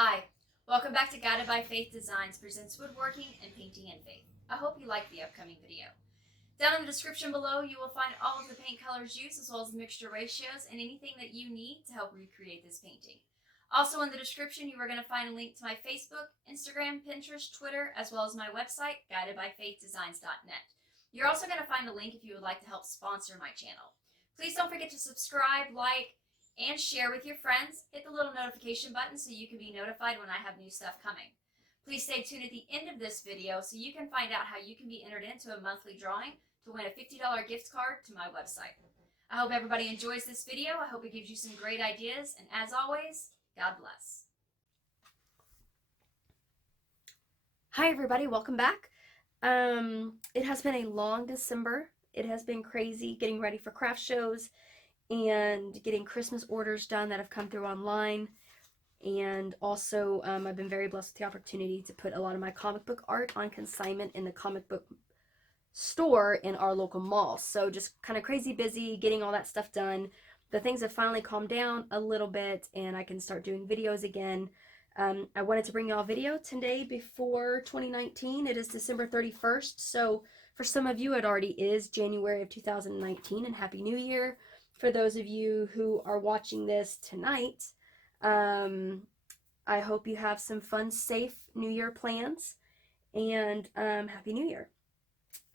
Hi, welcome back to Guided by Faith Designs presents woodworking and painting in faith. I hope you like the upcoming video. Down in the description below you will find all of the paint colors used as well as the mixture ratios and anything that you need to help recreate this painting. Also in the description you are going to find a link to my Facebook, Instagram, Pinterest, Twitter, as well as my website, guidedbyfaithdesigns.net. You're also going to find a link if you would like to help sponsor my channel. Please don't forget to subscribe, like, and share with your friends. Hit the little notification button so you can be notified when I have new stuff coming. Please stay tuned at the end of this video so you can find out how you can be entered into a monthly drawing to win a $50 gift card to my website. I hope everybody enjoys this video. I hope it gives you some great ideas, and as always, God bless. Hi everybody, welcome back. It has been a long December. It has been crazy getting ready for craft shows and getting Christmas orders done that have come through online. And also, I've been very blessed with the opportunity to put a lot of my comic book art on consignment in the comic book store in our local mall. So just kind of crazy busy getting all that stuff done. The things have finally calmed down a little bit and I can start doing videos again. I wanted to bring y'all a video today before 2019. It is December 31st. So for some of you, it already is January of 2019, and Happy New Year. For those of you who are watching this tonight, I hope you have some fun, safe New Year plans, and Happy New Year.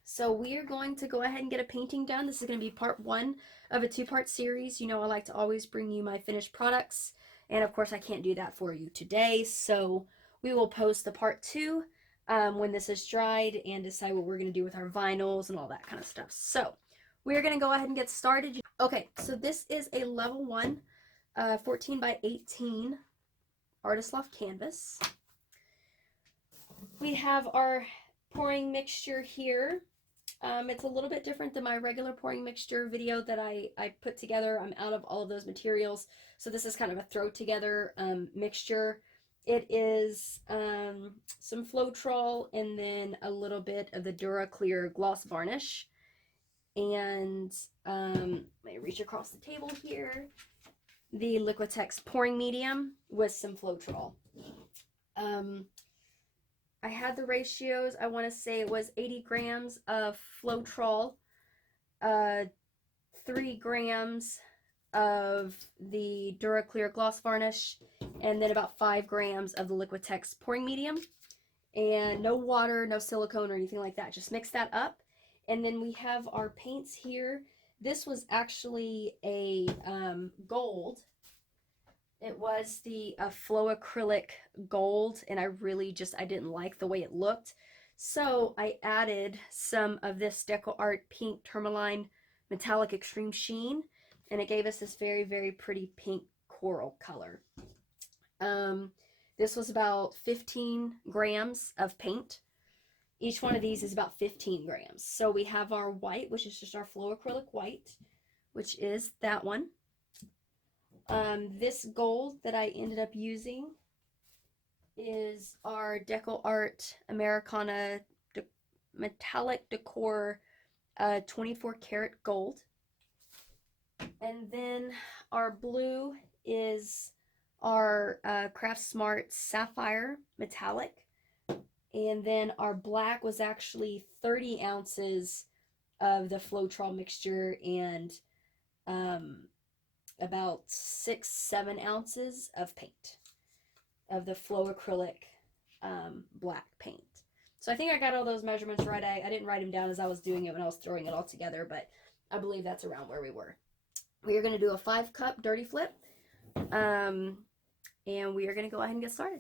So we are going to go ahead and get a painting done. This is going to be part one of a two-part series. You know, I like to always bring you my finished products, and of course I can't do that for you today, so we will post the part two when this is dried and decide what we're going to do with our vinyls and all that kind of stuff. So we're going to go ahead and get started. Okay, so this is a level 1 14 by 18 Artist Loft canvas. We have our pouring mixture here. It's a little bit different than my regular pouring mixture video that I put together. I'm out of all of those materials, so this is kind of a throw together mixture. It is some floetrol and then a little bit of the Duraclear gloss varnish. And let me reach across the table here. The Liquitex pouring medium with some floetrol. I had the ratios. I want to say it was 80 grams of floetrol, 3 grams of the Duraclear gloss varnish, and then about 5 grams of the Liquitex pouring medium. And no water, no silicone or anything like that. Just mix that up. And then we have our paints here. This was actually a gold. It was the Flow Acrylic Gold, and I didn't like the way it looked. So I added some of this DecoArt Pink Tourmaline Metallic Extreme Sheen, and it gave us this very, very pretty pink coral color. This was about 15 grams of paint. Each one of these is about 15 grams. So we have our white, which is just our Flow Acrylic White, which is that one. This gold that I ended up using is our DecoArt Americana Metallic Decor 24 karat gold. And then our blue is our Craftsmart Sapphire Metallic. And then our black was actually 30 ounces of the floetrol mixture and about 6-7 ounces of paint, of the Flow Acrylic black paint. So I think I got all those measurements right. I didn't write them down as I was doing it when I was throwing it all together, but I believe that's around where we were. We are going to do a 5-cup dirty flip, and we are going to go ahead and get started.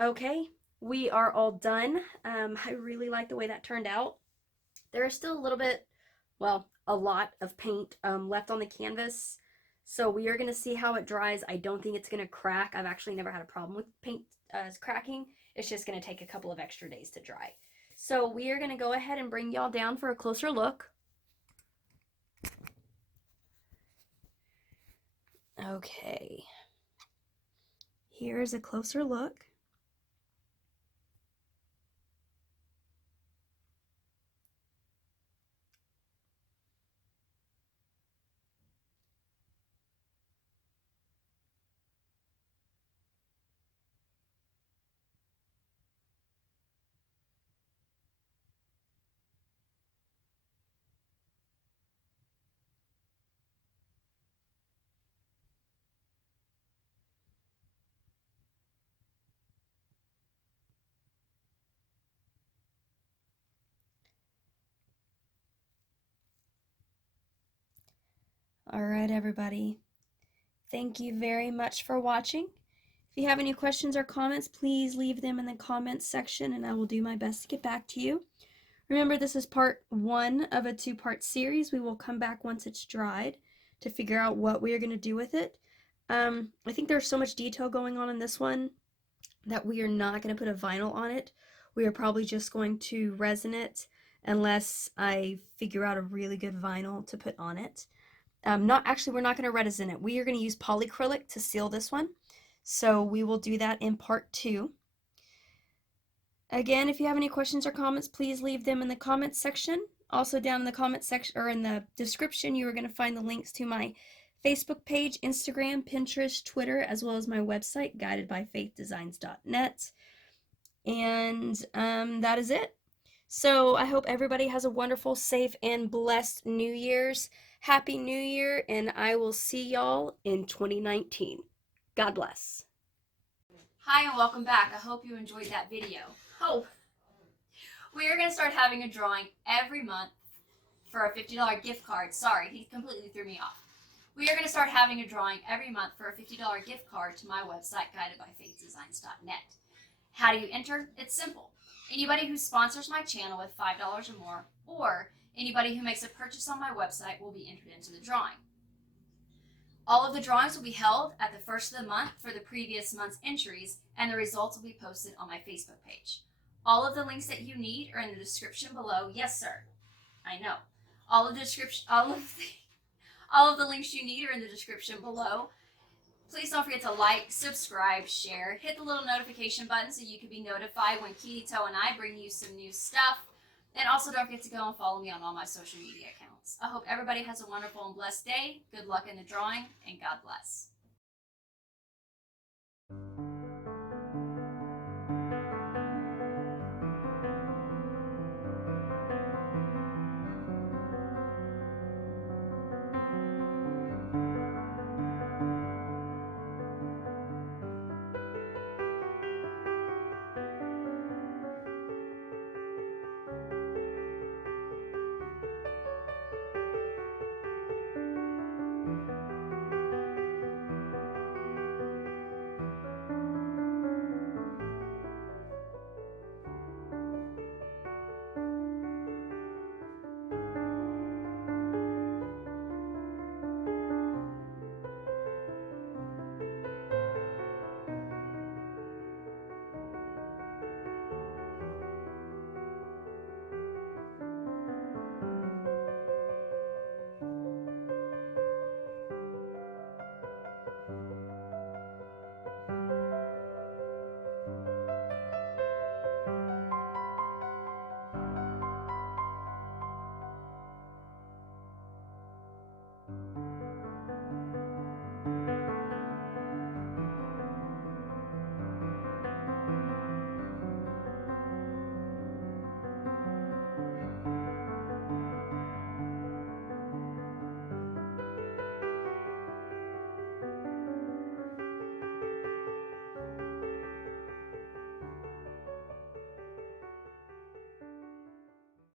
Okay, we are all done. I really like the way that turned out. There is still a little bit, well, a lot of paint left on the canvas. So we are going to see how it dries. I don't think it's going to crack. I've actually never had a problem with paint cracking. It's just going to take a couple of extra days to dry. So we are going to go ahead and bring y'all down for a closer look. Okay. Here's a closer look. All right, everybody. Thank you very much for watching. If you have any questions or comments, please leave them in the comments section and I will do my best to get back to you. Remember, this is part 1 of a 2-part series. We will come back once it's dried to figure out what we are going to do with it. I think there's so much detail going on in this one that we are not going to put a vinyl on it. We are probably just going to resin it unless I figure out a really good vinyl to put on it. We're not going to resin it. We are going to use polyacrylic to seal this one. So we will do that in part 2. Again, if you have any questions or comments, please leave them in the comments section. Also down in the comment section or in the description, you are going to find the links to my Facebook page, Instagram, Pinterest, Twitter, as well as my website, guidedbyfaithdesigns.net. And that is it. So I hope everybody has a wonderful, safe, and blessed New Year's. Happy New Year, and I will see y'all in 2019. God bless. Hi and welcome back. I hope you enjoyed that video. Oh, we are going to start having a drawing every month for a $50 gift card. Sorry, he completely threw me off. We are going to start having a drawing every month for a $50 gift card to my website, guidedbyfaithdesigns.net. How do you enter? It's simple. Anybody who sponsors my channel with $5 or more, or anybody who makes a purchase on my website will be entered into the drawing. All of the drawings will be held at the first of the month for the previous month's entries, and the results will be posted on my Facebook page. All of the links that you need are in the description below. Yes, sir. I know. All of the links you need are in the description below. Please don't forget to like, subscribe, share, hit the little notification button so you can be notified when Kitty-Toe and I bring you some new stuff. And also don't forget to go and follow me on all my social media accounts. I hope everybody has a wonderful and blessed day. Good luck in the drawing, and God bless.